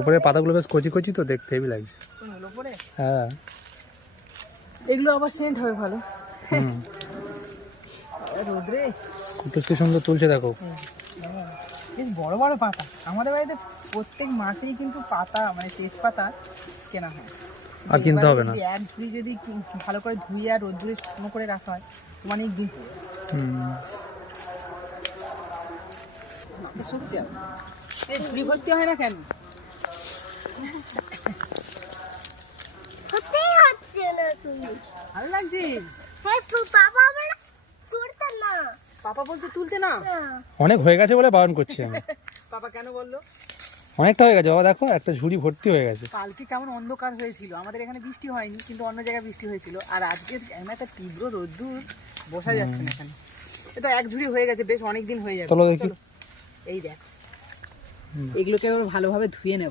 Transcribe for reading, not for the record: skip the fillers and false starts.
উপরে পাতাগুলো বেশ কচি কচি তো দেখতে হেভি লাগছে। হ্যাঁ এগুলো আবার সেন্ট হবে ভালো। রোদ্রে কত কি সুন্দর তুলছে দেখো। বেশ বড় বড় পাতা। আমাদের বাড়িতে প্রত্যেক মাসেই কিন্তু পাতা মানে তেজপাতা কেনা হয়। আর কিনতে হবে না। এক ঝুড়ি যদি একটু ভালো করে ধুয়ে আর রোদ্দুরে শুকনো করে রাখা হয় অনেক দিন শুকছে। ঝুড়ি ভর্তি হয় না কেন? ভালো লাগছে। পাপা বলছে তুলতে না। অনেক হয়ে গেছে বলে বারণ করছি আমি। পাপা কেন বললো? অনেকটা হয়ে গেছে বাবা, দেখো একটা ঝুড়ি ভর্তি হয়ে গেছে। কালকে কেমন অন্ধকার হয়েছিল, আমাদের এখানে বৃষ্টি হয়নি কিন্তু অন্য জায়গায় বৃষ্টি হয়েছিল। আর আজকে এমন একটা তীব্র রোদ্দুর, বসা যাচ্ছে না এখানে। এটা এক ঝুড়ি হয়ে গেছে, বেশ অনেক দিন হয়ে যাবে। চলো দেখি। এই দেখ, এগুলোকে ভালোভাবে ধুয়ে নেব।